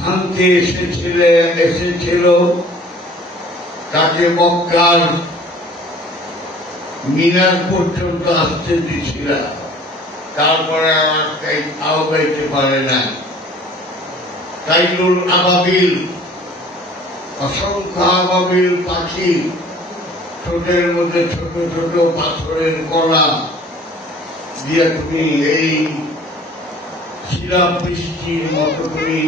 ভাঙতে এসেছিল তাকে মক্কার মিনার পর্যন্ত আসতে দিছিল, তারপরে আমাকে আওগাইতে পারে না। তাইলুল আবাবিল, অসংখ্য আবাবিল পাখি, ঠোঁটের মধ্যে ছোট ছোট পাথরের কণা দিয়ে তুমি এই শিলা বৃষ্টির মতো তুমি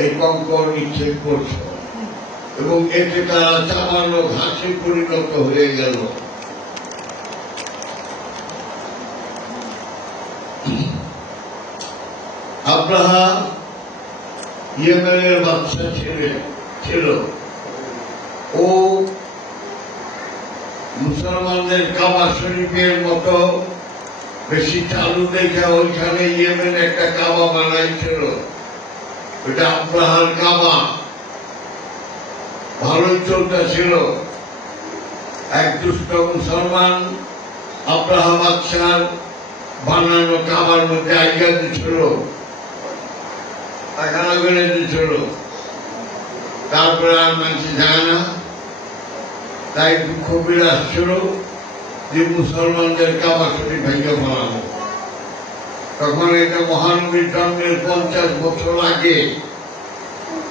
এই কঙ্কর নিক্ষেপ করছো এবং এতে তারা চামানো ঘাসে পরিণত হয়ে গেল। আব্রাহা ইয়েমেনের বাদশা ছিল। ও মুসলমানদের কাবা শরীফের মতো বেশি চালু দেখে ওইখানে ইয়েমেন একটা কাবা বানাইছিল। ওইটা আব্রাহার কাবা ভালোই চলতেছিল। এক দুষ্ট মুসলমান আব্রাহা বাদশার বানানো কাবার মধ্যে আইয়া দিছিল, পায়খানা করে দিছিল। তারপরে আর মানুষ যায় না, তাই দুঃখ বিরাজ ছিল যে মুসলমানদের কাবা শরীফ ভেঙে ফেলানো। তখন এটা মহানবীর জন্মের 50 বছর আগে।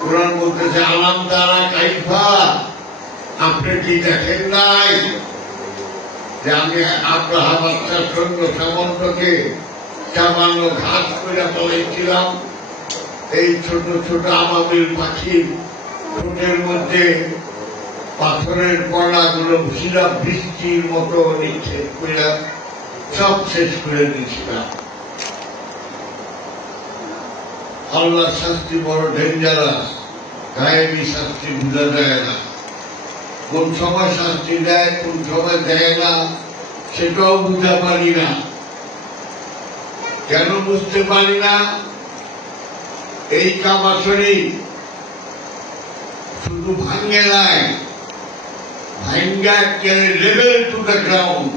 কোরআন বলতেছে আলাম তারা কাইফা, আপনি কি দেখেন নাই যে আমি আব্রাহা বাদশার সৈন্য সামন্তকে চাবানো ঘাস করে ফেলেছিলাম। এই ছোট ছোট আবাবিল পাখির ঠোঁটের মধ্যে পাথরের কণাগুলো শিলা বৃষ্টির মতো নিক্ষেপ করে সব শেষ করে দিয়েছিলাম। আল্লাহর শাস্তি বড় ডেঞ্জারাস, গায়েবী শাস্তি বোঝা যায় না। কোন সময় শাস্তি দেয়, কোন সময় দেয় না, সেটাও বুঝতে পারি না। কেন বুঝতে পারি না? এই কাবা শরীফ শুধু ভাঙ্গে নাই, ভাঙ্গা লেভেল টু দ্য গ্রাউন্ড,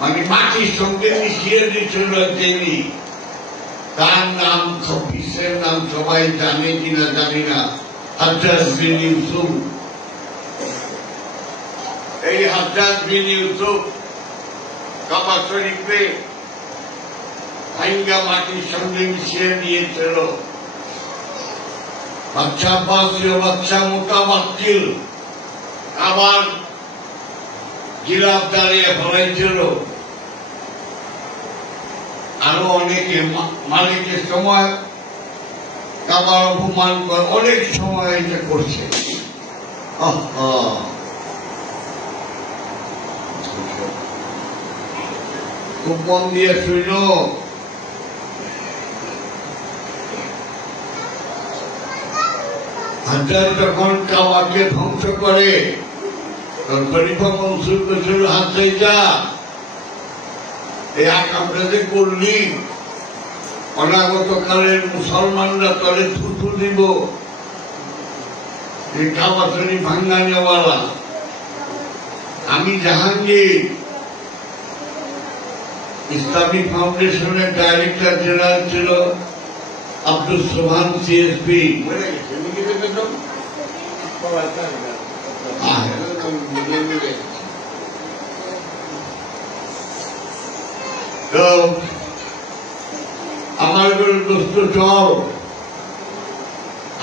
মানে মাটির সঙ্গে মিশিয়ে দিচ্ছিল। তিনি তার নাম বিশ্বের নাম সবাই জানে কিনা জানি না, হাজ্জাজ বিন ইউসুফ। এই হাজ্জাজ বিন ইউসুফ কাবা শরীফে ভাঙ্গা মাটির সঙ্গে মিশিয়ে দিয়েছিল। বাচ্চা বাসীয় বাচ্চা মোটাবাক্কিল আবার গিলাফ দাঁড়িয়ে ফেলাইছিল। আরো অনেকে মালিকের সময় কাবার অপমান করে অনেক সময় এটা করছে। খুব মন দিয়ে শুইল। হাজার যখন কাবাকে ধ্বংস করে তখন খলিফা মনসুর বলছিল, হাতে যা এই আকামটা যে করলি, অনাগত কালের মুসলমানরা তলে থুতু দিব। এই কাবা শরীফ ভাঙ্গানেওয়ালা আমি জাহাঙ্গীর ইসলামিক ফাউন্ডেশনের ডাইরেক্টর জেনারেল ছিল আব্দুল সোহান সিএসপি। তো আমার দোস্ত চল,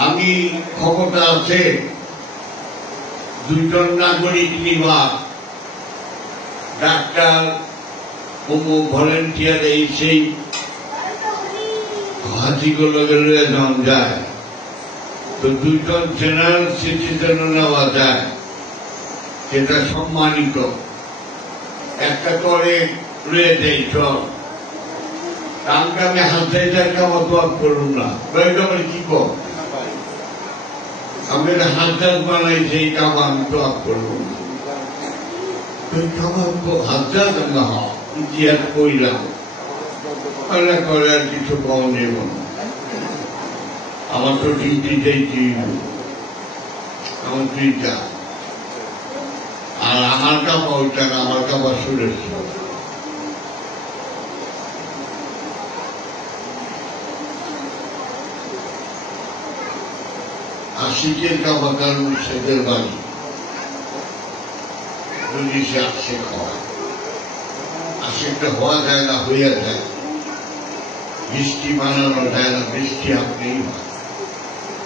আমি ক্ষমতা আছে, দুইজন নাগরিক নিবা, ডাক্তার অমুক ভলেন্টিয়ার এই সেই হাতিগুলো গেলে যখন যায় তো দুইজন জেনারেল সিটিজেন নেওয়া যায়, সেটা সম্মানিত। একটা করে রয়ে যাই চল, আমি হাতে কামা দোয়া করুন না, কি কর আমি হাত বানাই সেই কামা আমি দোয়া করবো না। হাজার না ইতিহাস কইলাম করে আর কিছু কম নেব না। আমার তো ডিউটি যাইছি, আমার তুই যা। আর আমার কাপা ওইটা আমার কাপা সুরেশ। আশিকের কাবাকার মুর্শিদের বাড়ি যদি সে আশিক হয়, আশিকটা হওয়া যায় না, হইয়া যায়। বৃষ্টি বানানো যায় না, বৃষ্টি আপনিই হয়।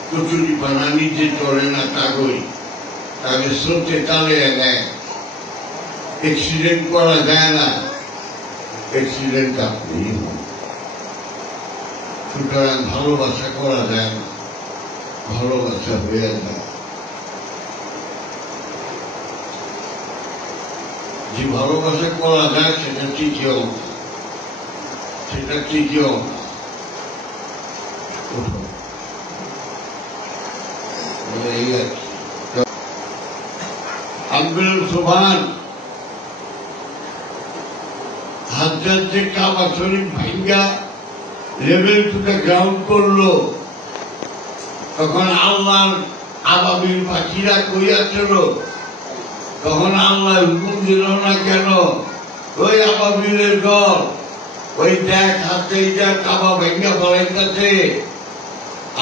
কচুরি বানা নিজে চড়ে না কাগজ, তাকে স্রোতে তালে নেয়। অ্যাক্সিডেন্ট করা যায় না, অ্যাক্সিডেন্ট আপনিই হয়। সুতরাং ভালোবাসা করা যায় না, ভালোবাসা হয়ে যায়। যে ভালোবাসা করা যায় সেটা ঠিকই না, সেটা ঠিকই না। আব্দুল সুবহান হাজ্জাজ যে কাবা শরীফ ভাঙ্গা লেভেল টুকে গ্রাউন্ড করলো, তখন আল্লাহর আবাবিল পাখিরা কইয়াছিল, তখন আল্লাহ হুকুম দিল না কেন? ওই আবাবিলের দল, ওই দেখ হাতে কাবা ভেঙ্গা ফলাইতেছে।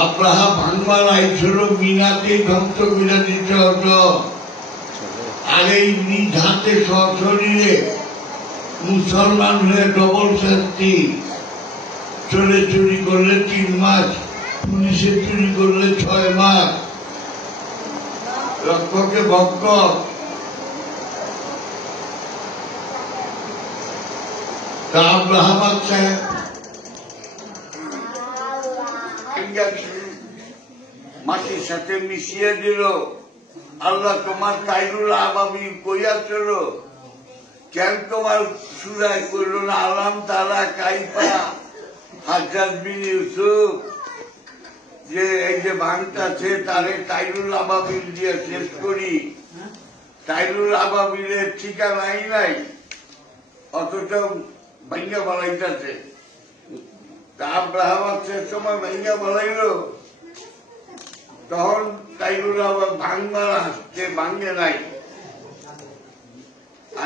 আব্রাহা ভাঙবার আইছিল, মিনাতেই ধ্বংস করে দিতে হতো। আর এই নিজ হাতে সশরীরে মুসলমান হয়ে ডবল শাস্তি। চোরে চুরি করলে 3 মাস, পুলিশে চুরি করলে 6 মাস, রক্ষকে ভক্ত। তা আব্রাহাম মাটির সাথে মিশিয়ে দিল। আল্লাহ তোমার তাইরুল আবাবিল কইয়াছিল, কেন তোমার সুরায় করল না? আলাম তারা কাইপা হাজ্জাজ বিন ইউসুফ যে এই যে ভাঙতাছে তারে তাইরুল আবাবিল দিয়ে শেষ করি। তাইরুল আবাবিলের ঠিকানাই নাই, অথচ ভাঙ্গা বাড়াইতেছে। আব্রাহাম সে সময় ভাঙ্গা বাড়াইল, তখন তাইরুল আবার ভাঙবার আসছে, ভাঙ্গে নাই।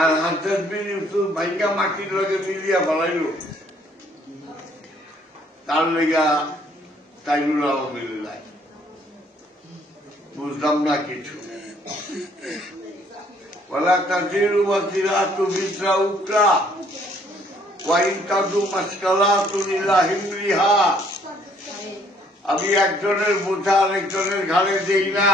আর হাজ্জাজ বিন ইউসুফ ভাঙ্গা মাটির লগে মিলিয়া বাড়াইল, তার লেগা তাইরুল আবাবিল নাই। বুঝলাম না কিছু। ওয়ালা তাজিরু ওয়াজিরাতু বিজরা উকরা ওয়াইন তাদু মাসকালাতু ইলা হিমলিহা। আমি একজনের বোঝা আরেকজনের ঘাড়ে দেই না।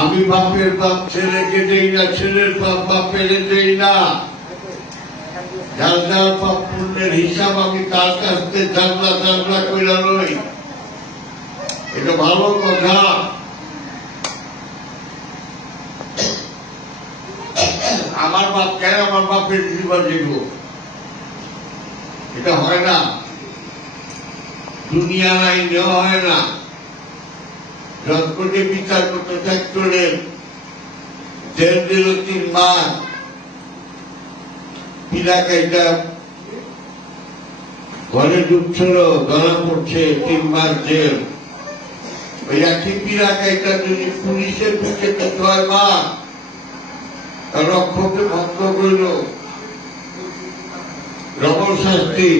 আমি বাপের বাপ ছেলেকে দেই না, ছেলের বাপ বাপের দেই না। যার যার পাপ পুণ্যের হিসাব আমি তার কাছ থেকে জানলা জানলা কইরা লই। এটা ভালো কথা। আমার বাপ কেন আমার বাপের জীবন দিব? এটা হয় না, দুনিয়া নাই, নেওয়া হয় না। যতকে বিচার করতে থাকলেন, জেল দিল 3 মাস, পিলাকাইটা ঘরে ঢুকছিল, ধরা পড়ছে, 3 মাস জেল। ওই একই পিলাকাইটা যদি পুলিশের ঢুকে 6 মাস, রক্ষকে ভক্ত করল, ডবল শাস্তি।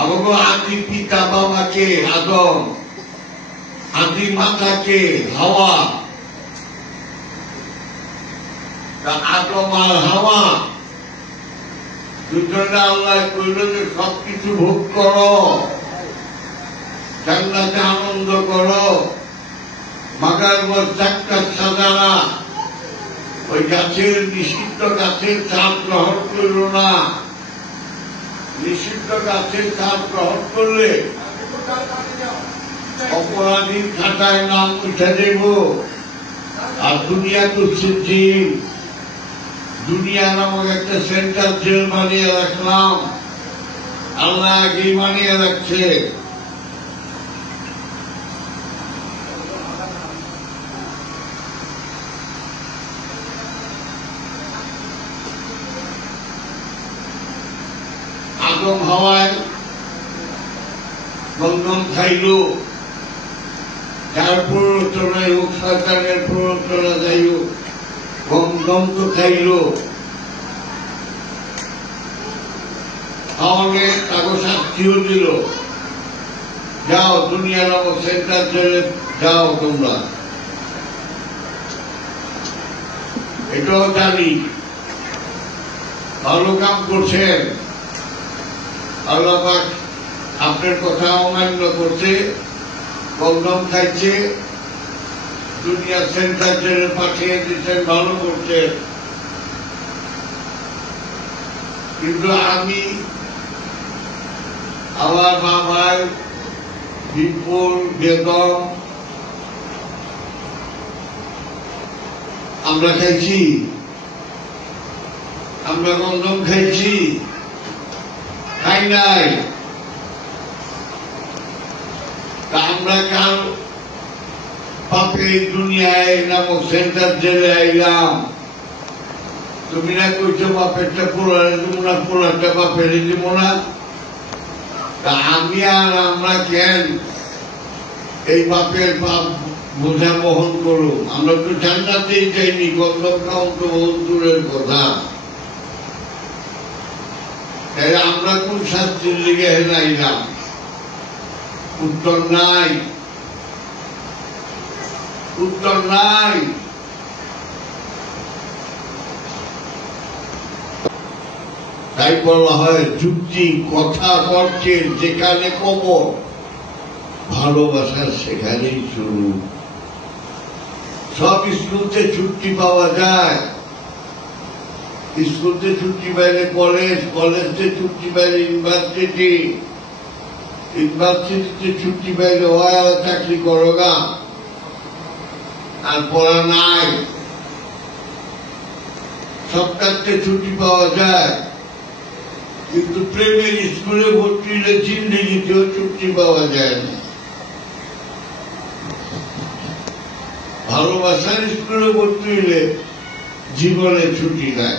আমাকে আদি পিতা বাবাকে আদম, আদি মাতাকে হাওয়া। আদম আর হাওয়া দুজনে আল্লাহ কইল যে সবকিছু ভোগ করো, জান্নাতে আনন্দ করো, মাগার মত চাক্কার সাজানা। ওই গাছের নিষিদ্ধ গাছের চাপ গ্রহণ করল না। নিষিদ্ধ গাছের চাপ গ্রহণ করলে অপরাধীর খাতায় নাম উঠে দেব। আর দুনিয়া তো জেল, দুনিয়া নামক একটা সেন্টার জেল বানিয়ে রাখলাম। আল্লাহ আগেই বানিয়ে রাখছে। আদম হাওয়ায় বন্ধন খাইল, যার প্ররোচনায় হোক, শয়তানের প্ররোচনা যাই হোক, গম তো খাইল, খাওয়ালে তাকে শাস্তিও দিল, যাও দুনিয়া নামক সেন্টার জেলে যাও তোমরা। এটাও জানি ভালো কাম করছেন, আল্লাহ পাক আপনার কথা অমান্য করছে, গম খাইছে, দুনিয়া সেন্টার জেলে পাঠিয়ে দিচ্ছেন, ভালো করছেন। কিন্তু আমি আমার বাবাই বিপুল বেগম আমরা খাইছি, আমরা গন্ধম খাইছি, খাই নাই। তা আমরা কাল পাপে দুনিয়ায় নামক সেন্টার জেলে আইলাম, তুমি না কইছো বাপেরটা পোলারে দিব না, পোলারটা বাপের দিব না। তা আমি আর আমরা কেন এই বাপের পাপ বোঝা বহন করো? আমরা তো জান্নাতেই যাইনি, গন্ধম খাও তো বহু দূরের কথা। তাহলে আমরা কোন শাস্তির লিগে হেলাইলাম? উত্তর নাই, উত্তর নাই। তাই বলা হয় যুক্তি, কথা, তর্কের যেখানে কবর, ভালোবাসার সেখানেই শুরু। সব স্কুলতে ছুটি পাওয়া যায়, স্কুলতে ছুটি পাইলে কলেজ, কলেজে ছুটি পাইলে ইউনিভার্সিটি, ইউনিভার্সিটিতে ছুটি পাইলে হয় চাকরি করো গা, আর পড়া নাই। সবটাতে ছুটি পাওয়া যায়, কিন্তু প্রেমের স্কুলে ভর্তি হলে জিন্দেগিতেও ছুটি পাওয়া যায় না। ভালোবাসার স্কুলে ভর্তি হলে জীবনে ছুটি নাই।